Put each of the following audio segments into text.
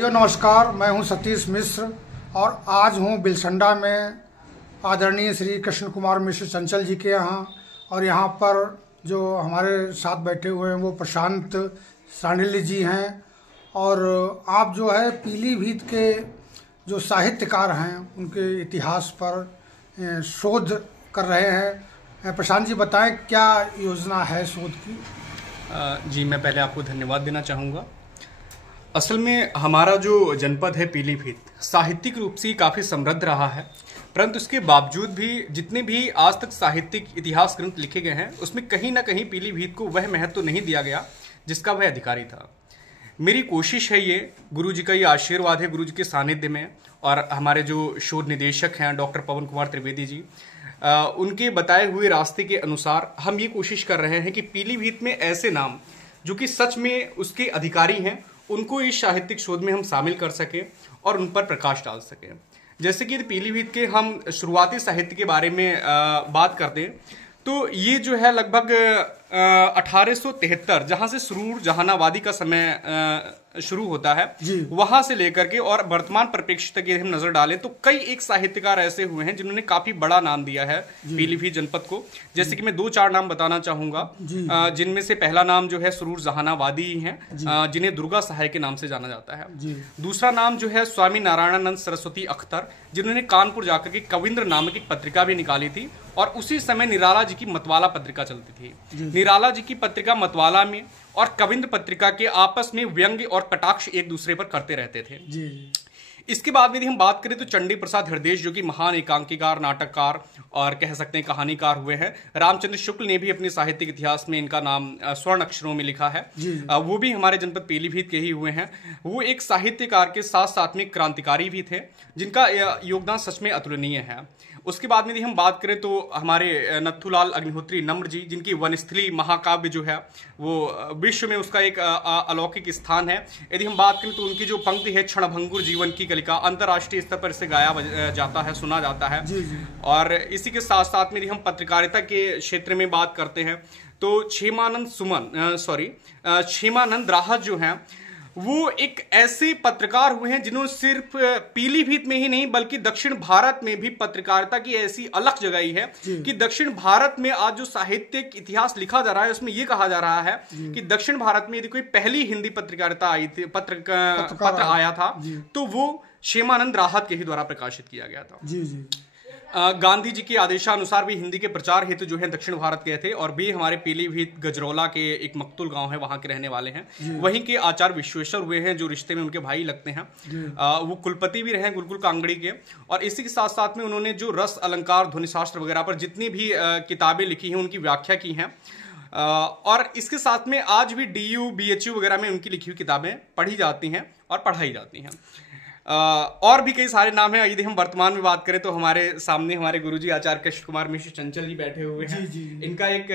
नमस्कार, मैं हूं सतीश मिश्र और आज हूं बिलसंडा में आदरणीय श्री कृष्ण कुमार मिश्र चंचल जी के यहाँ। और यहाँ पर जो हमारे साथ बैठे हुए हैं वो प्रशांत सांडिल्य जी हैं। और आप जो है पीलीभीत के जो साहित्यकार हैं उनके इतिहास पर शोध कर रहे हैं। प्रशांत जी बताएं क्या योजना है शोध की। जी, मैं पहले आपको धन्यवाद देना चाहूँगा। असल में हमारा जो जनपद है पीलीभीत साहित्यिक रूप से काफ़ी समृद्ध रहा है, परंतु इसके बावजूद भी जितने भी आज तक साहित्यिक इतिहास ग्रंथ लिखे गए हैं उसमें कहीं ना कहीं पीलीभीत को वह महत्व नहीं दिया गया जिसका वह अधिकारी था। मेरी कोशिश है, ये गुरु जी का ये आशीर्वाद है, गुरु जी के सानिध्य में और हमारे जो शोध निदेशक हैं डॉक्टर पवन कुमार त्रिवेदी जी, उनके बताए हुए रास्ते के अनुसार हम ये कोशिश कर रहे हैं कि पीलीभीत में ऐसे नाम जो कि सच में उसके अधिकारी हैं उनको इस साहित्यिक शोध में हम शामिल कर सकें और उन पर प्रकाश डाल सकें। जैसे कि पीलीभीत के हम शुरुआती साहित्य के बारे में बात करते हैं तो ये जो है लगभग 1873 जहां से सुरूर जहानाबादी का समय शुरू होता है, वहां से लेकर के और वर्तमान परिप्रेक्ष्य तक यदि हम नजर डालें तो कई एक साहित्यकार ऐसे हुए हैं जिन्होंने काफी बड़ा नाम दिया है पीलीभीत जनपद को। जैसे कि मैं 2-4 नाम बताना चाहूंगा, जिनमें से पहला नाम जो है सुरूर जहानाबादी ही है, जिन्हें दुर्गा सहाय के नाम से जाना जाता है। दूसरा नाम जो है स्वामी नारायणानंद सरस्वती अख्तर, जिन्होंने कानपुर जाकर के कविंद्र नामक एक पत्रिका भी निकाली थी और उसी समय निराला जी की मतवाला पत्रिका चलती थी। निराला जी की पत्रिका मतवाला में और कविंद्र पत्रिका के आपस में व्यंग्य और कटाक्ष एक दूसरे पर करते रहते थे। इसके बाद यदि हम बात करें तो चंडी प्रसाद हृदय जो कि महान एकांकीकार, नाटककार और कह सकते हैं कहानीकार हुए हैं। रामचंद्र शुक्ल ने भी अपने साहित्यिक इतिहास में इनका नाम स्वर्ण अक्षरों में लिखा है। वो भी हमारे जनपद पीलीभीत के ही हुए हैं। वो एक साहित्यकार के साथ साथ में क्रांतिकारी भी थे जिनका योगदान सच में अतुलनीय है। उसके बाद में यदि हम बात करें तो हमारे नथुलाल अग्निहोत्री नम्र जी, जिनकी वनस्थली महाकाव्य जो है वो विश्व में उसका एक अलौकिक स्थान है। यदि हम बात करें तो उनकी जो पंक्ति है क्षणभंगुर जीवन की कलिका, अंतर्राष्ट्रीय स्तर पर इसे गाया जाता है, सुना जाता है। और इसी के साथ साथ में यदि हम पत्रकारिता के क्षेत्र में बात करते हैं तो क्षेमानंद राहत जो है वो एक ऐसे पत्रकार हुए हैं जिन्होंने सिर्फ पीलीभीत में ही नहीं बल्कि दक्षिण भारत में भी पत्रकारिता की ऐसी अलख जगाई है कि दक्षिण भारत में आज जो साहित्यिक इतिहास लिखा जा रहा है उसमें यह कहा जा रहा है कि दक्षिण भारत में यदि कोई पहली हिंदी पत्रकारिता आई थी, पत्र आया था तो वो क्षेमानंद राहत के ही द्वारा प्रकाशित किया गया था। गांधी जी के आदेशानुसार भी हिंदी के प्रचार हेतु जो है दक्षिण भारत गए थे और भी हमारे पीलीभीत गजरौला के एक मकतुल गांव है वहां के रहने वाले हैं। वहीं के आचार्य विश्वेश्वर हुए हैं जो रिश्ते में उनके भाई लगते हैं। वो कुलपति भी रहे गुरुकुल कांगड़ी के। और इसी के साथ साथ में उन्होंने जो रस अलंकार, ध्वनिशास्त्र वगैरह पर जितनी भी किताबें लिखी हैं उनकी व्याख्या की हैं। और इसके साथ में आज भी DU BHU वगैरह में उनकी लिखी हुई किताबें पढ़ी जाती हैं और पढ़ाई जाती हैं। और भी कई सारे नाम हैं। यदि हम वर्तमान में बात करें तो हमारे सामने हमारे गुरुजी आचार्य कृष्ण कुमार मिश्र चंचल जी बैठे हुए हैं। इनका एक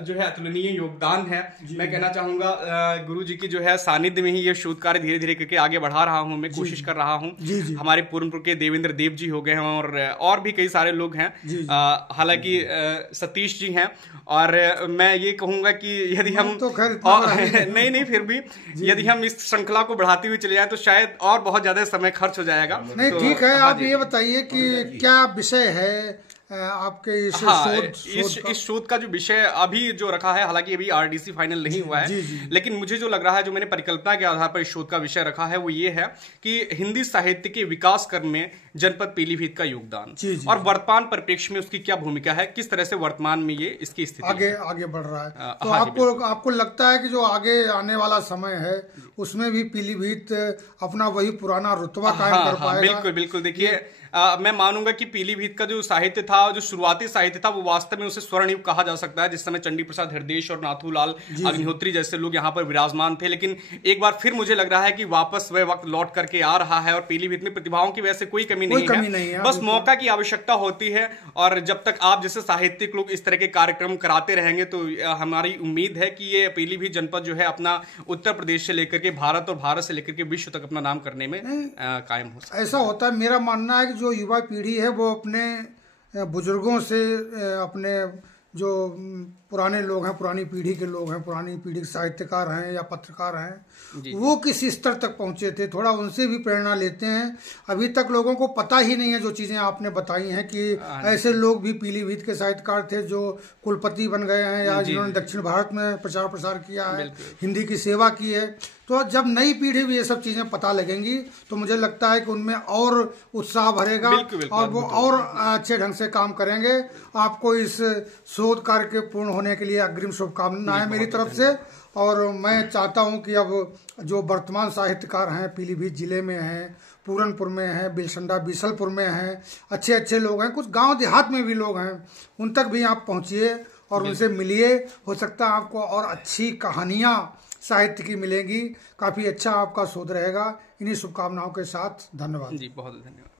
जो है अतुलनीय योगदान है। मैं कहना चाहूंगा गुरु जी की जो है सानिध्य में ही ये शोध कार्य धीरे धीरे करके आगे बढ़ा रहा हूं, मैं कोशिश कर रहा हूं। हमारे पूर्णपुर के देवेंद्र देव जी हो गए हैं और भी कई सारे लोग हैं, हालांकि सतीश जी हैं। और मैं ये कहूंगा कि यदि हम नहीं फिर भी यदि हम इस श्रृंखला को बढ़ाते हुए चले जाए तो शायद और बहुत ज्यादा समय खर्च हो जाएगा। नहीं तो, ठीक है। आप ये बताइए कि क्या विषय है आपके इस शोध का जो विषय अभी जो रखा है, हालांकि अभी RDC फाइनल नहीं हुआ है, लेकिन मुझे जो लग रहा है, जो मैंने परिकल्पना के आधार पर इस शोध का विषय रखा है वो ये है कि हिंदी साहित्य के विकास क्रम में जनपद पीलीभीत का योगदान और वर्तमान परिप्रेक्ष्य में उसकी क्या भूमिका है, किस तरह से वर्तमान में ये इसकी स्थिति आगे बढ़ रहा है। तो आपको लगता है कि जो आगे आने वाला समय है उसमें भी पीलीभीत अपना वही पुराना रुतबा कायम कर पाएगा? बिल्कुल। देखिए, मैं मानूंगा कि पीलीभीत का जो साहित्य था, जो शुरुआती साहित्य था, वो वास्तव में उसे स्वर्णयुग कहा जा सकता है जिस समय चंडी प्रसाद हृदय और नाथूलाल अग्निहोत्री जैसे लोग यहाँ पर विराजमान थे। लेकिन एक बार फिर मुझे लग रहा है कि वापस वह वक्त लौट करके आ रहा है और पीलीभीत में प्रतिभाओं की वैसे कोई कमी नहीं है। बस मौका की आवश्यकता होती है। और जब तक आप जैसे साहित्यिक लोग इस तरह के कार्यक्रम कराते रहेंगे तो हमारी उम्मीद है कि ये पीलीभीत जनपद जो है अपना उत्तर प्रदेश से लेकर के भारत और भारत से लेकर के विश्व तक अपना नाम करने में कायम हो सकता है। ऐसा होता है, मेरा मानना है कि जो युवा पीढ़ी है वो अपने बुजुर्गों से, अपने जो पुराने लोग हैं, पुरानी पीढ़ी के लोग हैं, पुरानी पीढ़ी के साहित्यकार हैं या पत्रकार हैं, वो किस स्तर तक पहुंचे थे, थोड़ा उनसे भी प्रेरणा लेते हैं। अभी तक लोगों को पता ही नहीं है जो चीज़ें आपने बताई हैं कि ऐसे लोग भी पीलीभीत के साहित्यकार थे जो कुलपति बन गए हैं या जिन्होंने दक्षिण भारत में प्रचार प्रसार किया है, हिंदी की सेवा की है। तो जब नई पीढ़ी भी ये सब चीज़ें पता लगेंगी तो मुझे लगता है कि उनमें और उत्साह भरेगा और वो और अच्छे ढंग से काम करेंगे। आपको इस शोध कार्य के पूर्ण होने के लिए अग्रिम शुभकामनाएं मेरी तरफ से। और मैं चाहता हूं कि अब जो वर्तमान साहित्यकार हैं पीलीभीत जिले में हैं, पूरनपुर में हैं, बिलसंडा बीसलपुर में हैं, अच्छे अच्छे लोग हैं, कुछ गांव देहात में भी लोग हैं, उन तक भी आप पहुंचिए और उनसे मिलिए। हो सकता है आपको और अच्छी कहानियां साहित्य की मिलेंगी। काफ़ी अच्छा आपका शोध रहेगा। इन्हीं शुभकामनाओं के साथ धन्यवाद जी, बहुत धन्यवाद।